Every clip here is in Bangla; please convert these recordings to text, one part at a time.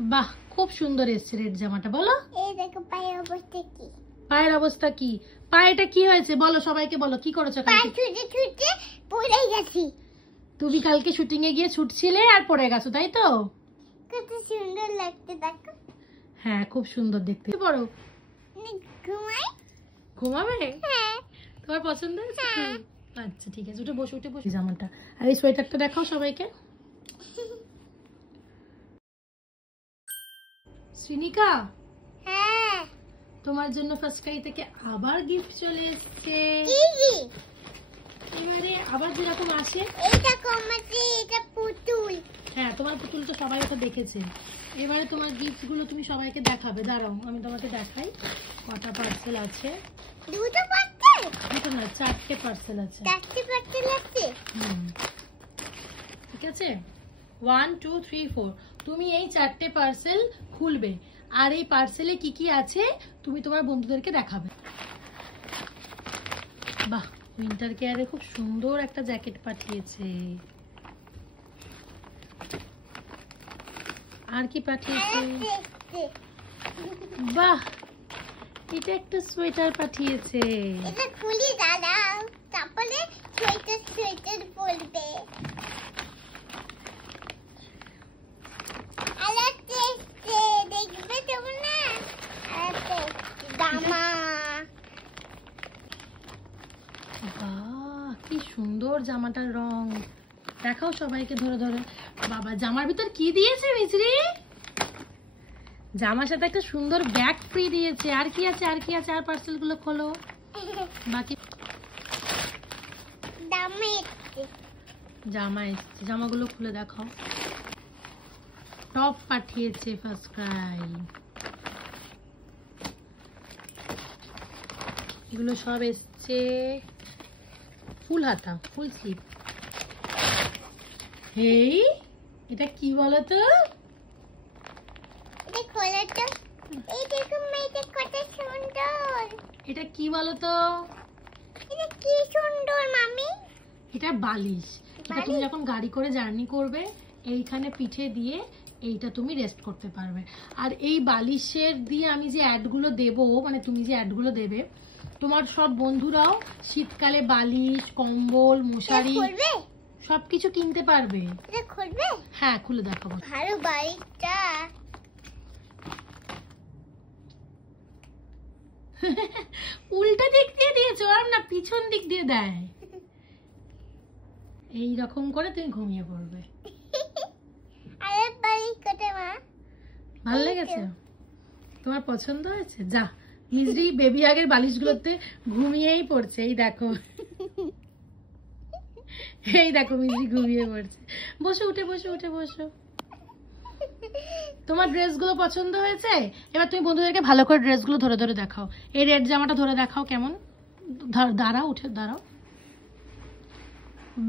বাহ, খুব সুন্দর এসছে রেড জামাটা। বলো এই দেখো পায়ের অবস্থা কি। পায়ের অবস্থা কি? পায়েটা কি হয়েছে বলো, সবাইকে বলো কি করেছো পা কালকে? ছুটে ছুটে পড়ে গেছি। তুমি কালকে শুটিং এ গিয়ে ছুটছিলে আর পড়ে গেছো, তাই তো? কত সুন্দর লাগছে দেখো। হ্যাঁ, খুব সুন্দর দেখতে। পড়ো। ঘুমাই। ঘুমাবে? হ্যাঁ। তোমার পছন্দ হয়েছে? আচ্ছা ঠিক আছে, উঠে বসে জামাটা। আর এই সোয়েটারটা দেখাও সবাইকে। শ্রীনিকা, হ্যাঁ। তোমার জন্য ফার্স্ট ক্রাই থেকে আবার গিফট চলে এসেছে। কি কি? এবারে আবার যেরকম আসে। এটা কমাতে, এটা পুতুল। হ্যাঁ, তোমার পুতুল তো সবাই তো দেখেছে। এবারে তোমার গিফট গুলো তুমি সবাইকে দেখাবে। দাঁড়াও আমি তোমাকে দেখাই কটা পার্সেল আছে। দুটো পার্সেল? দুটো না, 4টে পার্সেল আছে। 4টে পার্সেল আছে? ঠিক আছে, 1 2 3 4। তুমি এই 4টে পার্সেল খুলবে, আর এই পার্সেলে কি কি আছে তুমি তোমার বন্ধুদেরকে দেখাবে। বাহ, উইন্টার কেয়ারে খুব সুন্দর একটা জ্যাকেট পাঠিয়েছে। আর কি পাঠিয়েছে? বাহ, এটা একটা সোয়েটার পাঠিয়েছে। এটা খুলি দাঁড়াও, তারপরে সোয়েটার পরবে। আলাতে দেখবে তোমরা? আলাতে জামা। বাহ, কি সুন্দর জামাটার রং। দেখাও সবাইকে ধরে ধরে। বাবা, জামার ভিতর কি দিয়েছে মিছরি? জামার সাথে একটা সুন্দর ব্যাগ ফ্রি দিয়েছে। আর কি আছে, আর কি আছে? আর পার্সেল গুলো খোলো। বাকি জামা এসছে, জামাগুলো খুলে দেখাও। টপ পাঠিয়েছে ফার্স্ট ক্রাই। এগুলো সব এসছে ফুল হাতা, ফুল স্লিভ। হেই, এটা কি বলতো? এটা খোলাটা, এই দেখো মেয়েটা কত সুন্দর। এটা কি বলতো? এটা কি সুন্দর মামি। এটা বালিশ। এটা তুমি যখন গাড়ি করে জার্নি করবে, এইখানে পিঠে দিয়ে এইটা তুমি রেস্ট করতে পারবে। আর এই বালিশের দিয়ে আমি যে অ্যাডগুলো দেবো, মানে তুমি যে অ্যাডগুলো দেবে, তোমার সব বন্ধুরাও শীতকালে বালিশ, কম্বল, মশারি সবকিছু কিনতে পারবে। এটা খুলবে? হ্যাঁ, খুলে দেখাবো। ভালো বালিশটা। উল্টা দিক দিয়ে দিয়েছো, আর না পিছন দিক দিয়ে দেয়। এই রকম করে তুমি ঘুমিয়ে পড়বে। আরে বালিশ কোটে মা? ভালো লেগেছে? তোমার পছন্দ হয়েছে? যা, মিজরি বেবি আগের বালিশগুলোতে ঘুমিয়েই পড়ছে। এই দেখো, এই দেখো মিজরি ঘুমিয়ে পড়ছে। বসো, উঠে বসো, উঠে বসো। তোমার ড্রেসগুলো পছন্দ হয়েছে? এবার তুমি বন্ধুদেরকে ভালো করে ড্রেসগুলো ধরে ধরে দেখাও। এই রেড জামাটা ধরে দেখাও কেমন। দাঁড়াও, উঠে দাঁড়াও।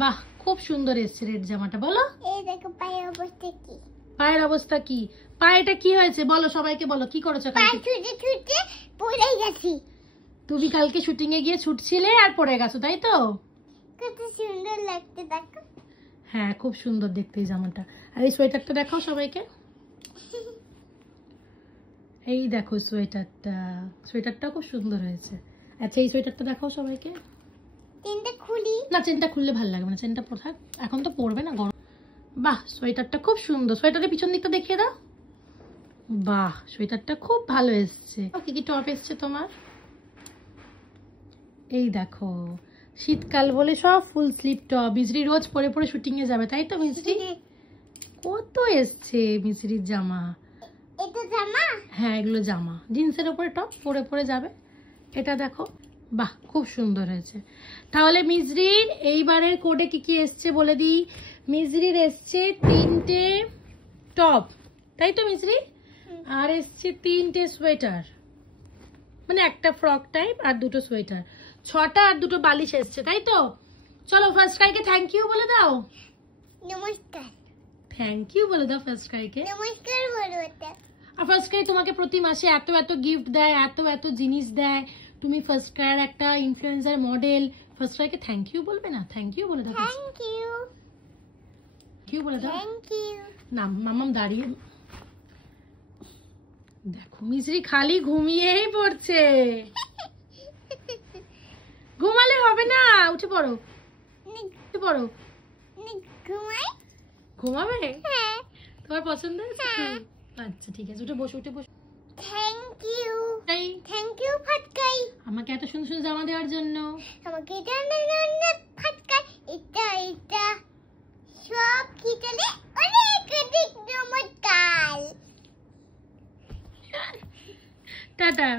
বাহ, খুব সুন্দর এসছে রেড জামাটা। বলো এই দেখো পায়ের অবস্থা কি। পায়ের অবস্থা কি? পায়েটা কি হয়েছে বলো, সবাইকে বলো কি করেছো পা কালকে? ছুটে ছুটে পড়ে গেছি। তুমি কালকে শুটিং এ গিয়ে ছুটছিলে আর পড়ে গেছো, তাই তো? কত সুন্দর লাগছে দেখো। হ্যাঁ, খুব সুন্দর দেখতে এই জামাটা। আর এই সোয়েটারটা দেখাও সবাইকে। এই দেখো সোয়েটারটা, সোয়েটারটা খুব সুন্দর হয়েছে। আচ্ছা, এই সোয়েটারটা দেখাও সবাইকে। চেনটা খুলি না, চেনটা খুললে ভালো লাগবে না, চেনটা পোথাক, এখন তো পরবে না, গরম। বাহ, সোয়েটারটা খুব সুন্দর। সোয়েটারের পিছন দিকটা দেখিয়ে দাও। বাহ, সোয়েটারটা খুব ভালো এসছে। কি কি টপ এসছে তোমার? এই দেখো, শীতকাল বলে সব ফুল স্লিভ টপ। মিজরি রোজ পরে পরে শুটিং এ যাবে, তাই তো মিজরি? কত এসছে মিজরির জামা। এটা জামা? হ্যাঁ, এগুলো জামা, জিন্সের উপরে টপ পরে পরে যাবে। এটা দেখো, বাহ, খুব সুন্দর হয়েছে। তাহলে মিজরির এইবারের কোডে কি কি এসছে বলে দিই। মিজরির এসছে 3টে টপ, তাই তো মিজরি? আর এসছে 3টে সোয়েটার, মানে একটা ফ্রক টাইপ আর 2টো সোয়েটার। 6টা আর 2টো বালিশ এসছে, তাই তো? চলো ফার্স্ট ক্রাইকে থ্যাংক ইউ বলে দাও। নমস্কার। থ্যাংক ইউ বলে দাও ফার্স্ট ক্রাইকে। নমস্কার বলো এটা। আর ফার্স্ট ক্রাই তোমাকে প্রতি মাসে এত এত গিফট দেয়, এত এত জিনিস দেয়। তুমি ফার্স্ট ক্রাইয়ের একটা ইনফ্লুয়েন্সার মডেল। ফার্স্ট ক্রাইকে থ্যাংক ইউ বলবে না? থ্যাংক ইউ বলে দাও। Thank you. থ্যাংক ইউ বলে দাও। Thank you. না, মামাম দাঁড়িয়ে দেখো মিজরি খালি ঘুমিয়েই পড়ছে। ঘুমালে হবে না, উঠে পড়ো, উঠে পড়ো। ঘুমাই? ঘুমাবে? হ্যাঁ। তোমার পছন্দ হয়েছে? হ্যাঁ। আচ্ছা ঠিক আছে, উঠে বসো, উঠে বসো। Thank you. তাই থ্যাংক ইউ ফাটকাই। আমাকে এত সুন্দর সুন্দর জামা দেওয়ার জন্য। আমাকে জানানোর ফাটকাই। এটা সব খিচলে অনেক অনেক নমস্কার। টাটা।